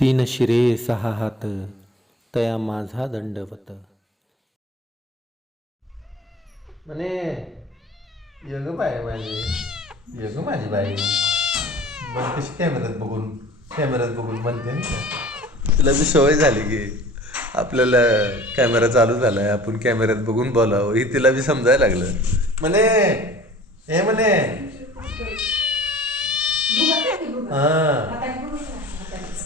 तीन शिरे सहा हात तया माझा दंडवत. म्हणे यग बाय माझी यग माझी बाई. बघ कशी कॅमेऱ्यात बघून कॅमेऱ्यात बघून म्हणते नाही का? तिला बी सवय झाली की आपल्याला कॅमेरा चालू झालाय आपण कॅमेऱ्यात बघून बोलावं. ही तिला बी समजायला लागलं. म्हणे हे म्हणे. हा.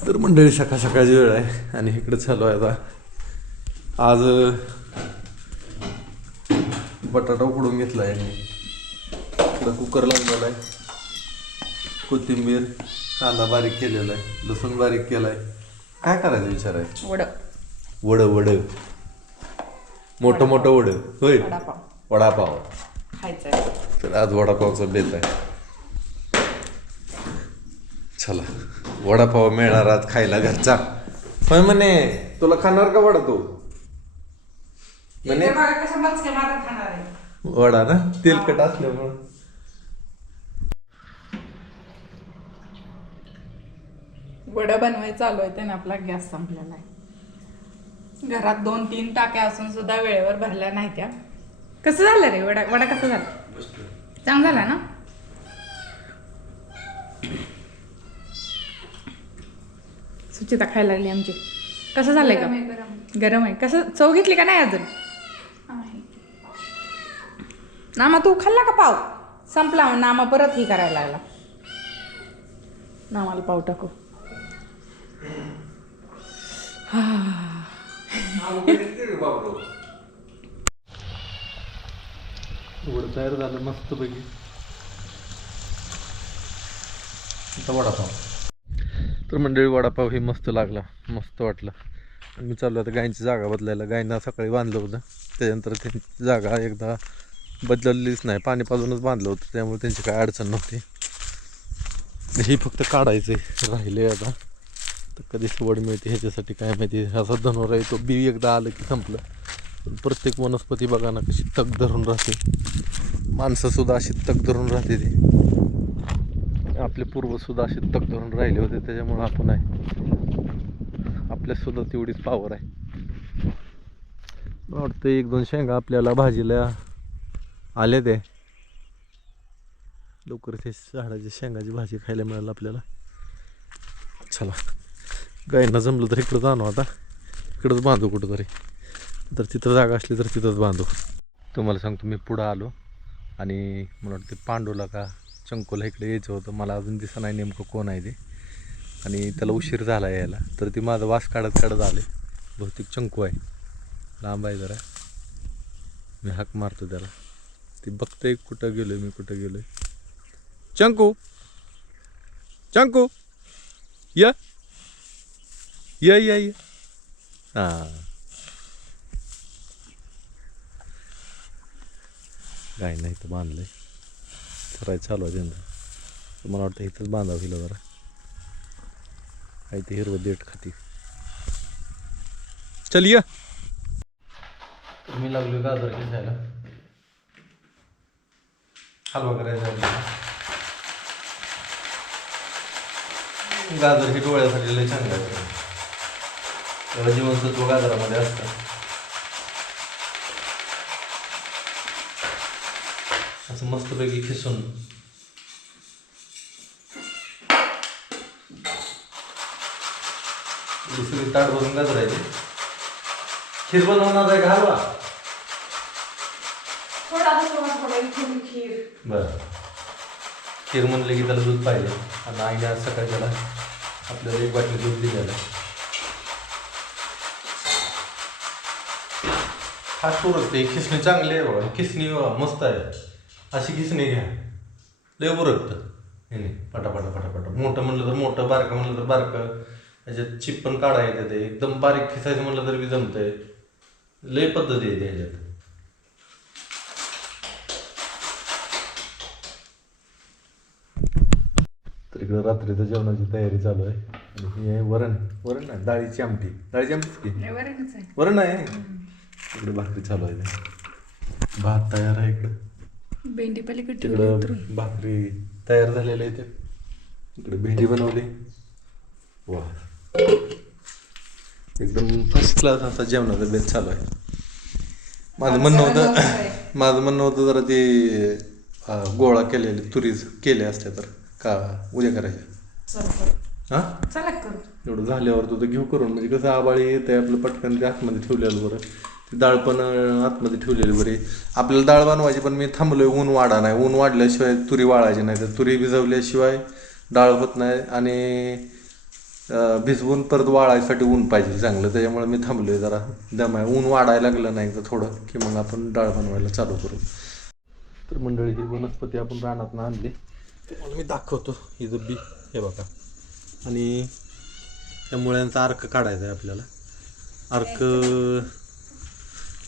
तर मंडळी सकाळ सकाळची वेळ आहे आणि इकडे चालू आहे आता. आज बटाटा उकडून घेतला आहे मी इकडं कुकर लावलेला आहे. कोथिंबीर कांदा बारीक केलेला आहे. लसूण बारीक केला आहे काय करायचं विचार आहे? वड. वड वड. मोठं मोठं वड. होय. वडापाव. तर आज वडापावचा बेत आहे. चला. वडापाव मिळणार आज खायला घरचा. होय म्हणे तुला खाणार का वडा तू? म्हणे कशा मस्के मारत खाणार आहे. वडा ना? तेलकट असल्यामुळं. वडं बनवायचं चालू आहे त्याने आपला गॅस संपलेला आहे. घरात दोन तीन टाक्या असून सुद्धा वेळेवर भरल्या नाही त्या. कसं झालं रे? वडा वडा कसं झाला? चांग झाला ना? सुचिता खायला लागली आमची. कसं झालंय का? गरम आहे कसं? चव घेतली का नाही अजून? नामा तू खाल्ला का पाव? संपला नामा परत ही करायला लागला. नामाला पाव टाकू. तयार झालं मस्त पैकी आता वडापाव. तर मंडळी वडापाव हे मस्त लागला मस्त वाटला. आणि मी चाललो आता गायींची जागा बदलायला. गायींना सकाळी बांधलं होतं. त्याच्यानंतर त्यांची जागा एकदा बदललीच नाही. पाणी पाजूनच बांधलं होतं. त्यामुळे त्यांची काय अडचण नव्हती. ही फक्त काढायचे राहिले आता. तर कधी सवड मिळते ह्याच्यासाठी काय माहिती. असा धनोरा आहे तो बी एकदा आलं की संपलं. पण प्रत्येक वनस्पती बघा ना कशी तग धरून राहते. माणसंसुद्धा अशी तग धरून राहते ती. आपले पूर्वसुद्धा असे तग धरून राहिले होते त्याच्यामुळं आपण आहे. आपल्यासुद्धा तेवढीच पावर आहे. मला वाटतं एक दोन शेंगा आपल्याला भाजीला आले ते. लवकर ते झाडाची शेंगाची भाजी खायला मिळालं आपल्याला. चला. गायींना जमलं तर इकडं जाणू आता. इकडंच बांधू कुठंतरी. तर तिथं जागा असली तर तिथंच बांधू. तुम्हाला सांगतो मी पुढं आलो आणि मला वाटतं पांडूला का चंकोला इकडे यायचं होतं. मला अजून दिसत नाही नेमकं कोण आहे ते. आणि त्याला उशीर झाला यायला. तर ती माझा वास काढत काढत आले. बहुतेक चंकू आहे. लांब आहे जरा. मी हाक मारतो त्याला. ती बघतोय कुठं गेलोय मी कुठं गेलोय. चंकू! चंकू! या! या या हां. काय नाही तर बांधलंय. चराय चालू आहे त्यांचं मला वाटतं इथंच बांधावं हिला जरा. आहे ते हिरवं देठ खाती. चल या. मी लागलो गाजर घ्यायला. हलवा करायचा गाजर हे डोळ्यासाठी लय चांगलं आहे. जीवनसत्व गाजरामध्ये असतं. असं मस्तपैकी खिसून. दुसरी ताट भरून गाजरायचे खीर बनवणार आहे का हलवा. बर. खीर म्हणले की त्याला दूध पाहिजे. आणि आईने आज सकाळी त्याला आपल्याला एक बाटली दूध दिलेलं. हा उरकते. खिसणी चांगली आहे बाबा. खिसणी मस्त आहे. अशी खिसणी घ्या. लय उरकतं. हे नाही पटापटा पटापटा. मोठं म्हणलं तर मोठं बारकं म्हणलं तर बारकं. त्याच्यात चिप पण काढा येते ते. एकदम बारीक खिसायचं म्हणलं तर बी जमतंय. लय पद्धती आहे ह्याच्यात तर इकडं रात्रीचं जेवणाची तयारी चालू आहे. आणि ही आहे वरण. वरण नाही डाळीची आमटी. डाळीची आमटीच की? वरण आहे? इकडे भाकरी चालू आहे. भात तयार आहे इकडं. भेंडी पलीकडे तिकडं भाकरी तयार झालेल्या आहे ते इकडे भेंडी बनवली. वा. एकदम फर्स्ट क्लास आता जेवणाचा बेत चालू आहे. माझं म्हणणं होतं माझं म्हणणं होतं जरा ते गोळा केलेले तुरीज केले असते तर का उद्या करायचे? चल करू हां? एवढं झाल्यावर तुझं घेऊ करून. म्हणजे कसं आबाळी येते आपलं पटकन ते आतमध्ये ठेवलेलं बरं. ती डाळ पण आतमध्ये ठेवलेली बरी. आपल्याला डाळ बनवायची पण मी थांबलोय ऊन वाढा नाही. ऊन वाढल्याशिवाय तुरी वाळायची नाही. तर तुरी भिजवल्याशिवाय डाळ होत नाही आणि भिजवून परत वाळायसाठी ऊन पाहिजे चांगलं. त्याच्यामुळे मी थांबलोय जरा. दम आहे ऊन वाढायला लागलं नाही तर थोडं की मग आपण डाळ बनवायला चालू करू. तर मंडळी ही वनस्पती आपण रानात आणली. तुम्हाला मी दाखवतो ही जो बी हे बघा. आणि त्या मुळ्यांचा अर्क काढायचा आहे आपल्याला. अर्क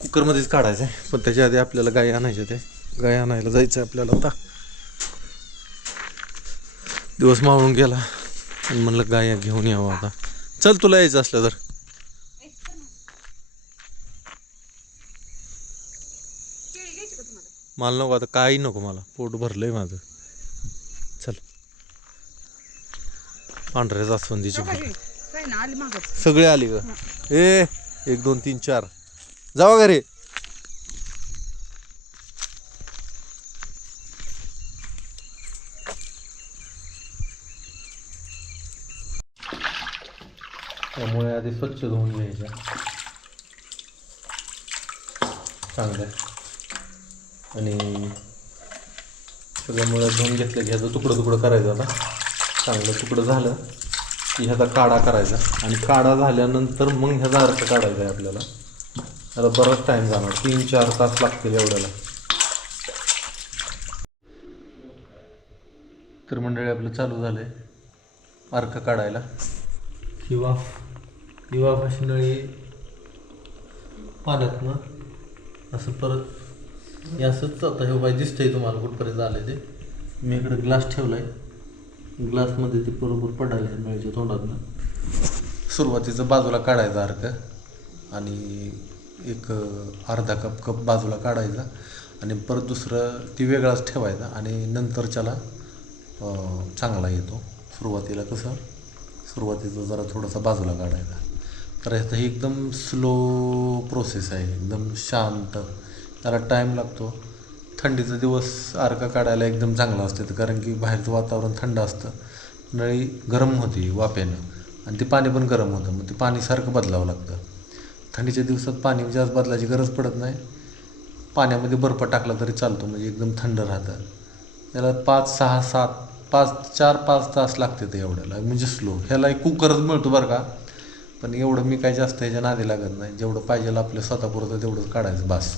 कुकरमध्येच काढायचं आहे पण त्याच्या आधी आपल्याला गाय आणायचे ते गाय आणायला जायचं आहे आपल्याला आता. दिवस मावळून गेला. आणि म्हणलं गाय घेऊन यावं आता. चल तुला यायचं असलं तर. मला नको आता काही नको मला. पोट भरलंय माझं. चल. पांढऱ्या जास्वंदीची सगळे आली ग. ए एक दोन तीन चार. जावा घरी. त्यामुळे आधी स्वच्छ धुवून घ्यायच्या चांगलं आणि सगळ्या मुळे धुवून घेतलं की ह्याचं तुकडं तुकडं करायचं आता. चांगलं तुकडं झालं की ह्याचा काढा करायचा. आणि काढा झाल्यानंतर मग ह्याचा अर्थ काढायचा आहे आपल्याला. त्याला बराच टाईम जाणार. तीन चार तास लागतील एवढ्याला. तर मंडळी आपलं चालू झालं आहे अर्क काढायला. किंवा किंवा नळी पाण्यातनं असं परत हे असंच आता हे बाय दिसतंय तुम्हाला कुठपर्यंत आलं ते. मी इकडे ग्लास ठेवला आहे ग्लासमध्ये ते बरोबर पडायला नळीच्या तोंडातनं. सुरुवातीचं बाजूला काढायचा अर्क. आणि एक अर्धा कप कप बाजूला काढायचा आणि परत दुसरं ती वेगळाच ठेवायचा आणि नंतरच्याला चांगला येतो. सुरुवातीला कसं सुरुवातीचं जरा थोडासा बाजूला काढायचा. तर ह्याचं ही एकदम स्लो प्रोसेस आहे एकदम शांत. त्याला टाईम लागतो. थंडीचा दिवस आरका काढायला एकदम चांगला असते तर कारण की बाहेरचं वातावरण थंड असतं. नळी गरम होती वाफेनं आणि ते पाणी पण गरम होतं मग ते पाणी सारखं बदलावं लागतं. थंडीच्या दिवसात पाणी म्हणजे जास्त बदलायची गरज पडत नाही. पाण्यामध्ये बर्फ टाकला तरी चालतो म्हणजे एकदम थंड राहतं. त्याला पाच सहा सात पाच चार पाच तास लागते ते एवढ्याला म्हणजे स्लो ह्याला एक कुकरच मिळतो बरं का. पण एवढं मी काही जास्त ह्याच्या नादी लागत नाही. जेवढं पाहिजे आपलं स्वतःपुरतं तेवढंच काढायचं बास.